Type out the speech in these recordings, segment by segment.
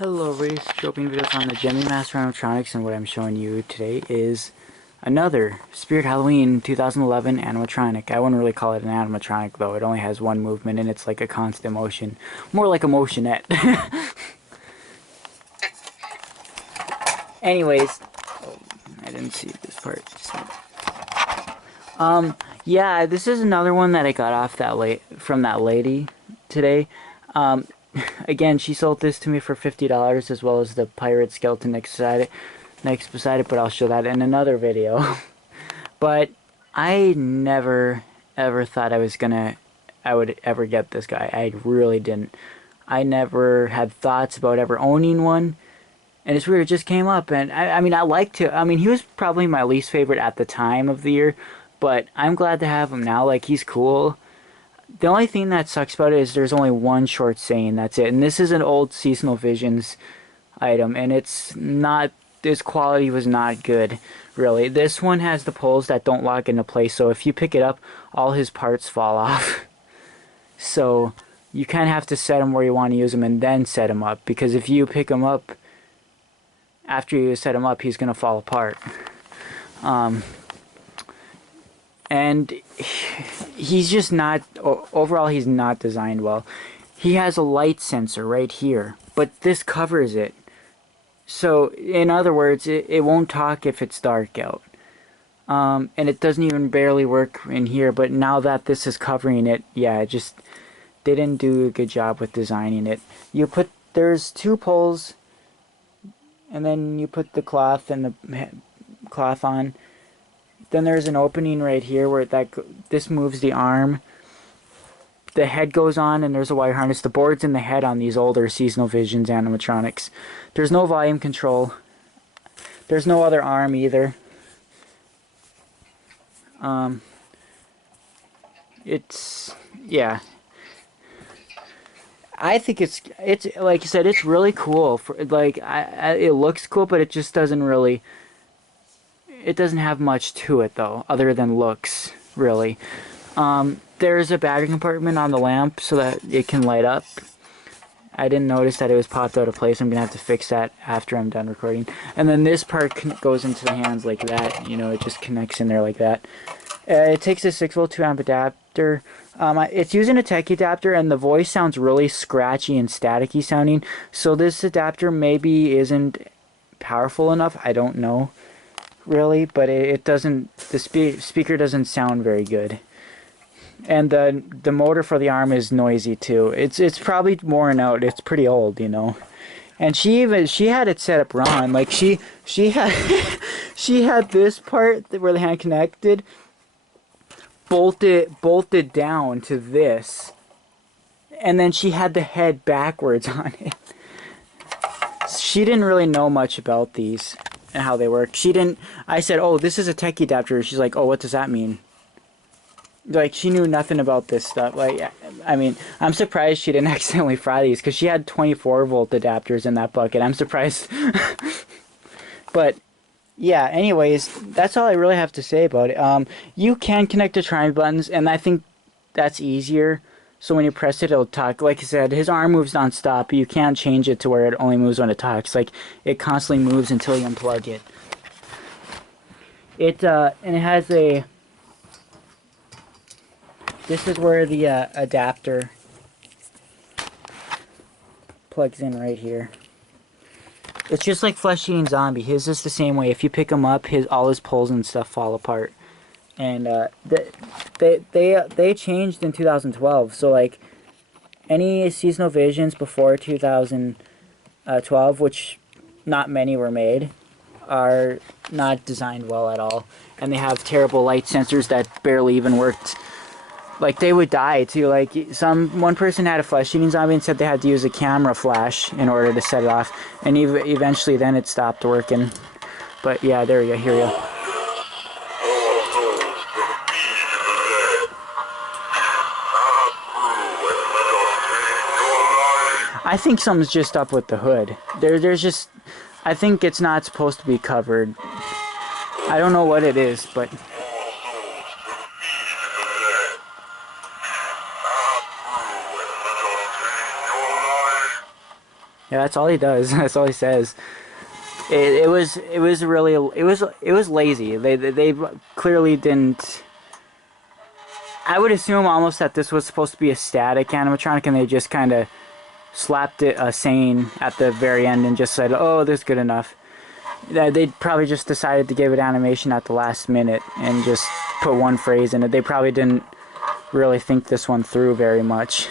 Hello everybody, it's Joe being videos on the Gemmy Master Animatronics, and what I'm showing you today is another Spirit Halloween 2011 animatronic. I wouldn't really call it an animatronic though, it only has one movement and it's like a constant motion. More like a motionette. Anyways, oh, I didn't see this part. Yeah, this is another one that I got off from that lady today. Again, she sold this to me for $50 as well as the pirate skeleton next beside it, but I'll show that in another video. But I never ever thought I would ever get this guy. I really didn't. I never had thoughts about ever owning one. And it's weird, it just came up, and I mean, he was probably my least favorite at the time of the year, but I'm glad to have him now. Like, he's cool. The only thing that sucks about it is there's only one short saying, that's it. And this is an old Seasonal Visions item, and it's not, this quality was not good, really. This one has the poles that don't lock into place, so if you pick it up, all his parts fall off. So, you kind of have to set him where you want to use him and then set him up, because if you pick him up after you set him up, he's going to fall apart. And he's just not, overall he's not designed well. He has a light sensor right here, but this covers it. So, in other words, it won't talk if it's dark out. And it doesn't even barely work in here, but now that this is covering it, yeah, they didn't do a good job with designing it. There's two poles, and then you put the cloth and the cloth on. Then there's an opening right here where this moves the arm. The head goes on, and there's a wire harness. The board's in the head on these older Seasonal Visions animatronics. There's no volume control. There's no other arm either. Yeah. I think it's like you said, it's really cool. It looks cool, but it just doesn't really. It doesn't have much to it though, other than looks, really. There's a battery compartment on the lamp so that it can light up. I didn't notice that it was popped out of place. I'm gonna have to fix that after I'm done recording. And then this part goes into the hands like that. You know, it just connects in there like that. It takes a 6-volt 2-amp adapter. It's using a tech adapter, and the voice sounds really scratchy and staticky sounding. So this adapter maybe isn't powerful enough. I don't know, really, but it doesn't. The speaker doesn't sound very good. And the motor for the arm is noisy too. It's probably worn out. It's pretty old, you know. And she had it set up wrong. Like she had she had this part where the hand connected bolted down to this, and then she had the head backwards on it. She didn't really know much about these and how they work. I said, oh, this is a tech adapter. She's like, oh, what does that mean? Like, she knew nothing about this stuff. Like, I mean, I'm surprised she didn't accidentally fry these, because she had 24-volt adapters in that bucket. I'm surprised. But yeah, anyways, that's all I really have to say about it. You can connect the triangle buttons, and I think that's easier. So when you press it, it'll talk. Like I said, his arm moves non-stop, but you can't change it to where it only moves when it talks. Like, it constantly moves until you unplug it. And it has a... This is where the adapter plugs in right here. It's just like Flesh Eating Zombie. His is the same way. If you pick him up, all his poles and stuff fall apart. And they changed in 2012. So like any Seasonal Visions before 2012, which not many were made, are not designed well at all. And they have terrible light sensors that barely even worked. Like, they would die too. Like, one person had a Flesh Eating Zombie and said they had to use a camera flash in order to set it off, and eventually then it stopped working. But yeah, there we go. Here we go. I think something's just up with the hood. I think it's not supposed to be covered. I don't know what it is, but... Yeah, that's all he does. That's all he says. It was really it was lazy. They clearly didn't. I would assume almost that this was supposed to be a static animatronic, and they just kind of slapped it a sane at the very end and just said, "Oh, this is good enough." They probably just decided to give it animation at the last minute and just put one phrase in it. They probably didn't really think this one through very much,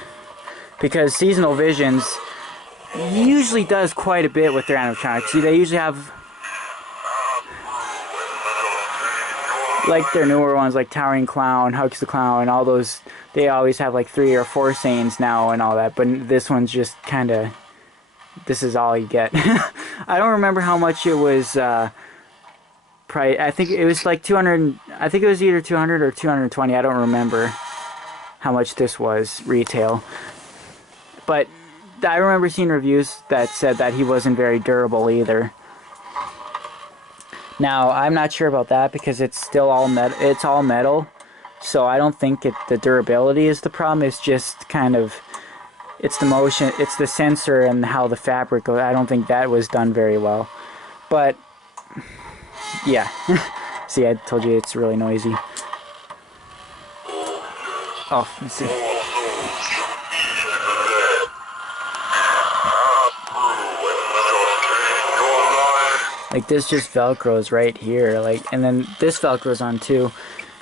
because Seasonal Visions usually does quite a bit with their animatronics. See, they usually have, like their newer ones, like Towering Clown, Hugs the Clown, all those, they always have like 3 or 4 Saiyans now and all that, but this one's just kind of, this is all you get. I don't remember how much it was, I think it was like 200, I think it was either 200 or 220, I don't remember how much this was retail. But I remember seeing reviews that said that he wasn't very durable either. Now, I'm not sure about that because it's still all metal. It's all metal, so I don't think the durability is the problem. It's just kind of, it's the motion, it's the sensor and how the fabric goes. I don't think that was done very well. But yeah, see, I told you it's really noisy. Oh, let's see. Like this just velcros right here, like, and then this velcros on too,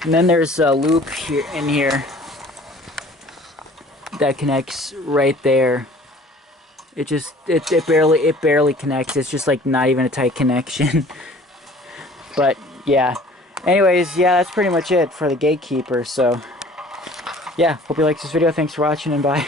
and then there's a loop here in here that connects right there. It just it barely connects. It's just like not even a tight connection. But yeah, anyways, yeah, that's pretty much it for the Gatekeeper. So yeah, hope you liked this video. Thanks for watching, and bye.